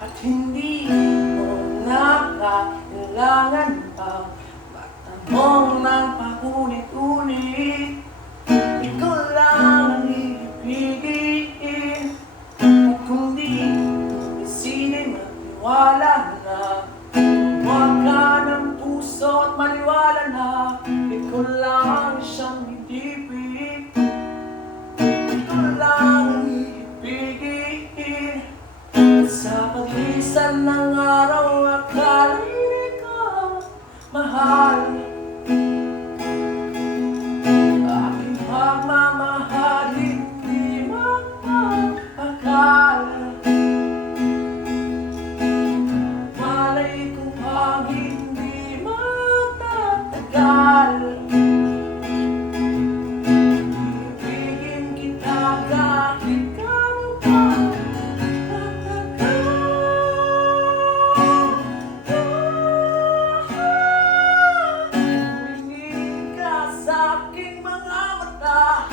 At hindi mo nakakailangan pa magtanong ng paulit-ulit. Ikaw lang ang ibigin. At kung di isinin, magtiwala na. Huwag ka ng puso at maniwala na ikaw lang siyang ibig. Ikaw lang ang ibigin. Sa paglisan ng araw, akalain ka mahal. Aking pagmamahal hindi magpapakal. Malay ko pag hindi magtatagal. Ibigin kita kahit kano pa.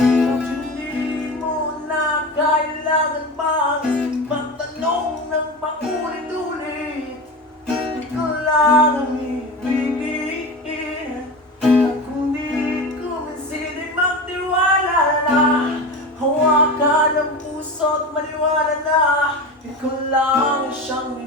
At hindi mo na kailangan pang magtanong ng paulit-ulit. Ikaw lang ang ibigin. At kung di kuminsili, magtiwala na. Hawakan ng puso at maniwala na ikaw lang siyang